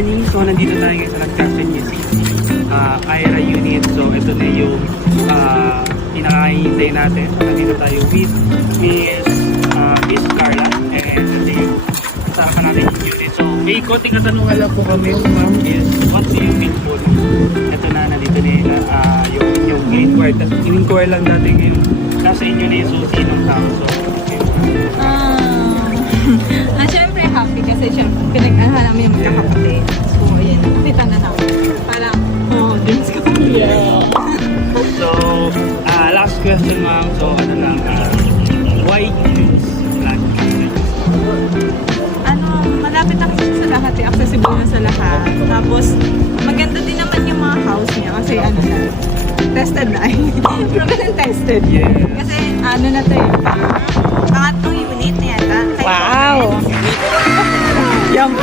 morning. So, nandito tayo ngayon sa Lancaster New City. IRA unit. So, ito na yung pinakahihintay natin. So, nandito tayo with Miss Carla. And ito yung kasama natin yung unit. So, may konting katanungan lang po kami, ma'am, is what do you feel po? Ito na, nandito na yung inquire. In-inquire lang natin ngayon. Nasa inyo na yung susi ng tao. So, Siyempre happy kasi siyempre pinag-aralan namin yung magkakapatid. So, ayun, nakita na namin. Parang, dreams ko. Yeah. So, last question, ma'am. So, ano lang, why you choose Lancaster? Malapit ako sa lahat eh. Accessible na sa lahat. Tapos, maganda din naman yung mga house niya kasi tested na. Proven and tested. Yeah. Kasi na to yung pangatlong unit na yata. Wow! Yung